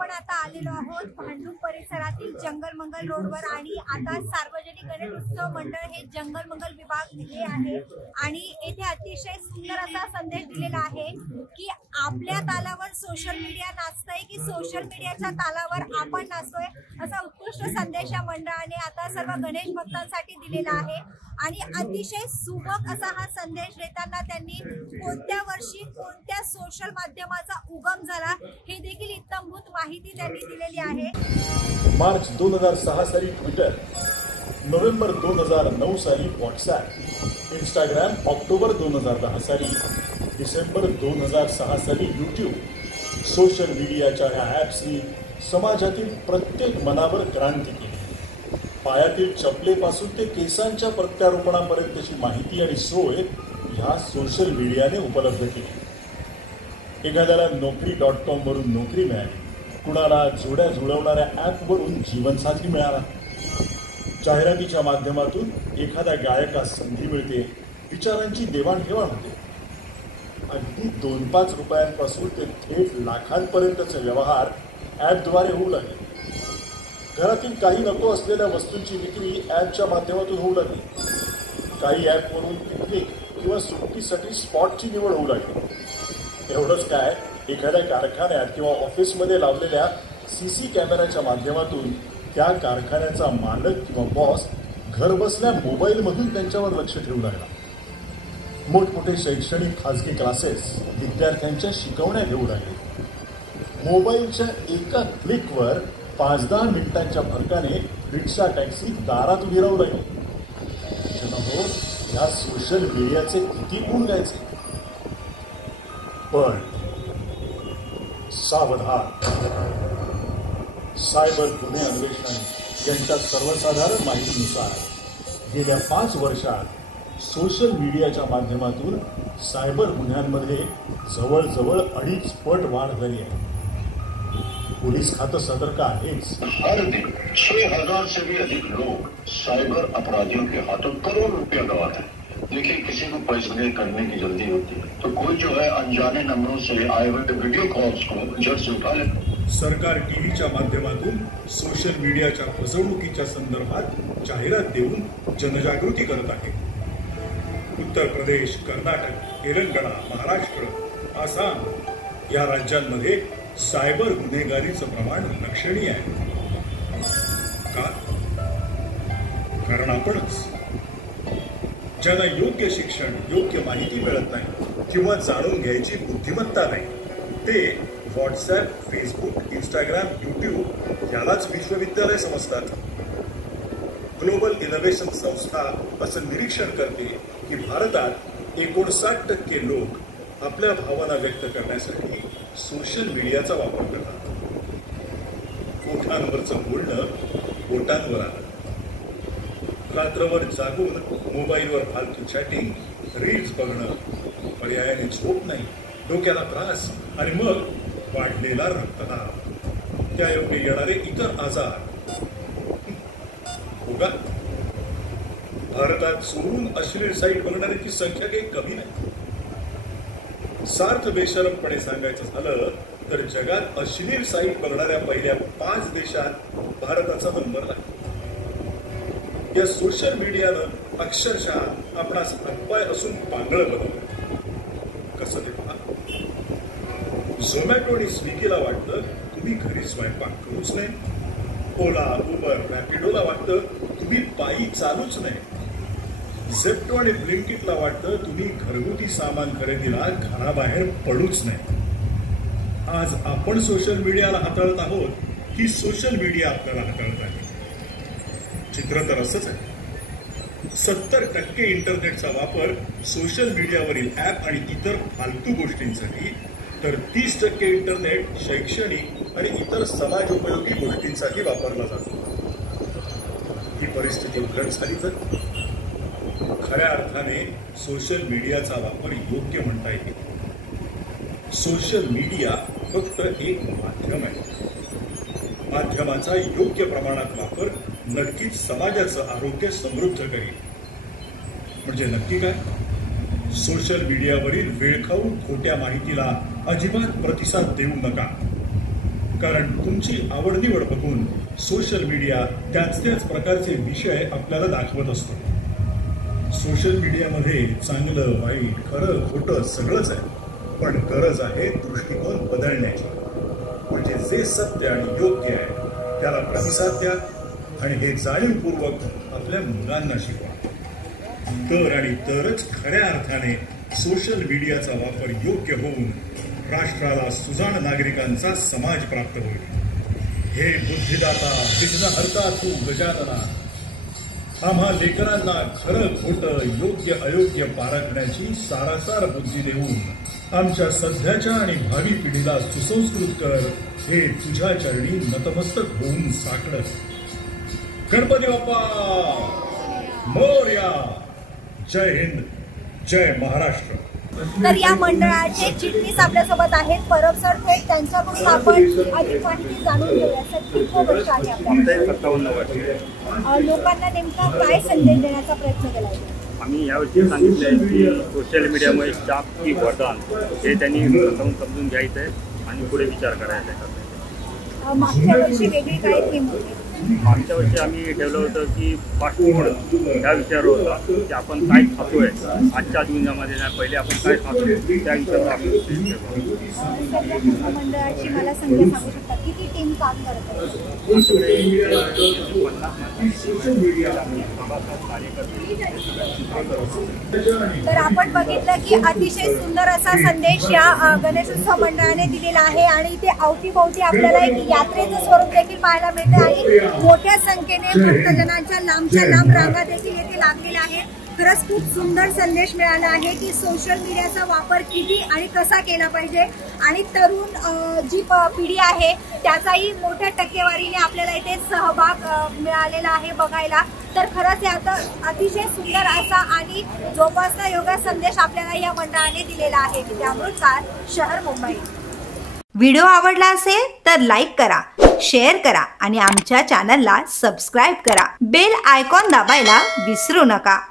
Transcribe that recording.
आपण आता आलेलो आहोत भांडूप परिसरातील जंगल मंगल रोडवर आणि आता सार्वजनिक गणेश उत्सव मंडळ हे जंगल मंगल विभाग हे आहे आणि येथे अतिशय सुंदर असा संदेश दिलेला आहे की आपल्या तालावर सोशल मीडिया नाचतंय की सोशल मीडियाच्या तालावर आपण नाचतोय असा उत्कृष्ट संदेश या मंडळाने आता सर्व गणेश भक्तांसाठी दिलेला आहे। आणि अतिशय सुबक असा हा संदेश देताना त्यांनी कोणत्या वर्षी कोणत्या सोशल माध्यमाचा उगम झाला हे देखील इत्थंभूत माहिती त्यांनी दिलेली आहे। मार्च 2006 साली ट्विटर, नोव्हेंबर 2009 साली व्हॉट्सॲप, इंस्टाग्राम ऑक्टोबर 2010 साली, डिसेंबर 2006 साली यूट्यूब, सोशल मीडियाच्या या ॲप्सनी समाजातील प्रत्येक मनावर क्रांती केली। पायातील चपलेपासून ते केसांच्या प्रत्यारोपणापर्यंतची माहिती आणि सोय ह्या सोशल मीडियाने उपलब्ध केली। एखाद्याला नोकरी.com वरून नोकरी मिळाली, कुणाला जोड्या जुळवणाऱ्या ॲपवरून जीवनसाथी मिळाला, जाहिरातीच्या माध्यमातून एखाद्या गायकास संधी मिळते, विचारांची देवाणघेवाण होते। अगदी 2-5 रुपयांपासून ते थेट लाखांपर्यंतचे व्यवहार ॲपद्वारे होऊ लागले। घरातील काही नको असलेल्या वस्तूंची विक्री ॲपच्या माध्यमातून होऊ लागली। काही ॲपवरून पिकनिक किंवा सुट्टीसाठी स्पॉटची निवड होऊ लागली। एवढंच काय, एखाद्या कारखान्यात किंवा ऑफिसमध्ये लावलेल्या CC कॅमेऱ्याच्या माध्यमातून त्या कारखान्याचा मालक किंवा बॉस घरबसल्या मोबाईलमधून त्यांच्यावर लक्ष ठेवू लागला। मोठमोठे शैक्षणिक खाजगी क्लासेस विद्यार्थ्यांच्या शिकवण्या घेऊ लागले। मोबाईलच्या एका क्लिकवर 5-10 मिनिटांच्या फरकाने रिक्षा टॅक्सी दारात उभी राहू लागली। हो, या सोशल मीडियाचे किती गुण गायचे, पण सावधान, सायबर गुन्हे अन्वेषण यांच्या सर्वसाधारण माहितीनुसार गेल्या 5 वर्षात सोशल मीडियाच्या माध्यमातून सायबर गुन्ह्यांमध्ये जवळजवळ 2.5 पट वाढ झाली आहे। पुलिस खातं सतर्क आहेच। हर दिन 6000 से भी अधिक लोग साइबर अपराधियों के हाथों करोड़ रुपया गंवाते हैं। देखिए, किसी को पैसे करने की जल्दी होती है तो कोई जो है अनजाने नंबरों से आए हुए वीडियो कॉल्स को जड़ से उठा लेते। सरकार टीव्हीच्या माध्यमातून सोशल मीडियाच्या फसवणुकीच्या संदर्भात जाहिरात देऊन जनजागृती करत आहे। उत्तर प्रदेश, कर्नाटक, तेलंगणा, महाराष्ट्र, आसाम या राज्यांमध्ये सायबर गुन्हेगारीचं प्रमाण लक्षणीय आहे। का? कारण आपणच, ज्यांना योग्य शिक्षण, योग्य माहिती मिळत नाही किंवा जाणून घ्यायची बुद्धिमत्ता नाही, ते व्हॉट्सॲप, फेसबुक, इंस्टाग्राम, यूट्यूब यालाच विश्वविद्यालय समजतात। ग्लोबल इनोव्हेशन संस्था असं निरीक्षण करते की भारतात 59% लोक आपल्या भावना व्यक्त करण्यासाठी सोशल मीडियाचा वापर करतात। ओठांवरचं बोलणं बोटांवर आलं। रात्रभर जागून मोबाईलवर फालतू चॅटिंग, रील्स बघणं, पर्यायाने झोप नाही, डोक्याला त्रास आणि मग वाढलेला रक्तदाब, त्यायोगे येणारे इतर आजार। बघा, भारतात सोडून अश्लील साईट बघणाऱ्यांची संख्या काही कमी नाही। सार्थ बेशरमपणे सांगायचं झालं तर जगात अश्लील साईट बघणाऱ्या पहिल्या 5 देशात भारताचा नंबर लागतो। या सोशल मीडियानं अक्षरशः आपणास हातपाय असून पांगळ बनवलं। कसं ते पहा, झोमॅटो आणि स्विगीला वाटतं तुम्ही घरी स्वयंपाक करूच नाही। ओला, उबर, रॅपिडोला वाटतं तुम्ही पायी चालूच नाही। झेप्टो आणि ब्लिंकिटला वाटतं तुम्ही घरगुती सामान खरेदीला घराबाहेर पडूच नाही। आज आपण सोशल मीडियाला हाताळत आहोत की सोशल मीडिया आपल्याला हाताळत आहे? चित्र तर असंच आहे। 70% इंटरनेटचा वापर सोशल मीडियावरील ॲप आणि इतर फालतू गोष्टींसाठी, तर 30% इंटरनेट शैक्षणिक आणि इतर समाजोपयोगी गोष्टींसाठी वापरला जातो। ही परिस्थिती उलट झाली तर खऱ्या अर्थाने सोशल मीडियाचा वापर योग्य म्हणता येईल। सोशल मीडिया फक्त एक माध्यम आहे। माध्यमाचा योग्य प्रमाणात वापर नक्कीच समाजाचं आरोग्य समृद्ध करेल। म्हणजे नक्की काय? सोशल मीडियावरील वेळखाऊ खोट्या माहितीला अजिबात प्रतिसाद देऊ नका। कारण तुमची आवड निवड बघून सोशल मीडिया त्याच प्रकारचे विषय आपल्याला दाखवत असतो. सोशल मीडियामध्ये चांगलं वाईट खरं खोटं सगळंच आहे, पण गरज आहे दृष्टिकोन बदलण्याची. म्हणजे जे सत्य आणि योग्य आहे त्याला प्रतिसाद द्या आणि हे जाणीवपूर्वक आपल्या मुलांना शिकवा. तरच खऱ्या अर्थाने सोशल मीडियाचा वापर योग्य होऊन राष्ट्राला सुजाण नागरिकांचा समाज प्राप्त होईल. हे बुद्धिदाता विघ्नहर्ता तू गजानना, आम्हा लेकरांना खरं खोटं योग्य अयोग्य पारखण्याची सारासार बुद्धी देऊन आमच्या सध्याच्या आणि भावी पिढीला सुसंस्कृत कर, हे तुझ्या चरणी नतमस्तक होऊन साकडं. गणपती बाप्पा मोरया. जय हिंद, जय महाराष्ट्र. तर या मंडळाचे चिटणीस आपल्यासोबत आहेत परब सर. थेट त्यांच्याकडून आपण अधिक माहिती जाणून घेऊया. सर, किती वर्ष आहे आपल्याला? 57 वर्ष. लोकांना नेमका काय संदेश देण्याचा प्रयत्न केला आहे? आम्ही यावर्षी सांगितले आहे की सोशल मीडियामुळे शाप की वरदान हे त्यांनी समजून घ्यायचं आहे आणि पुढे विचार करायचा आहे. मागच्या वर्षी वेगळी काय थीम होती? मागच्या वर्षी आम्ही ठेवलं होतं की फास्ट फूड ह्या विषयावर होता की आपण काय खातोय आजच्या जीवनामध्ये, नाही पहिले आपण काय खातोय त्या विषयावर आम्ही मंडळाची मला संख्या सांगू शकता? किती टीम काम करत आहे? तर आपण बघितलं की अतिशय सुंदर असा संदेश या गणेशोत्सव मंडळाने दिलेला आहे आणि ते अवतीभोवती आपल्याला एक यात्रेचं स्वरूप देखील पाहायला मिळतं आणि मोठ्या संख्येने भक्तजनांच्या लांबच्या लांब रांगा देखील येथे लागलेल्या आहेत. खरंच खूप सुंदर संदेश मिळाला आहे की सोशल मीडियाचा वापर किती आणि कसा केला पाहिजे आणि तरुण जी पिढी आहे त्याचाही मोठ्या टक्केवारीने आपल्याला इथे सहभाग मिळालेला आहे बघायला. तर खरंच आता अतिशय सुंदर असा आणि जोपासना योगा संदेश आपल्याला या मंडळाने दिलेला आहे. अमृतसर शहर, मुंबई. व्हिडिओ आवडला असेल तर लाईक करा, शेअर करा आणि आमच्या चॅनलला सबस्क्राईब करा. बेल आयकॉन दाबायला विसरू नका.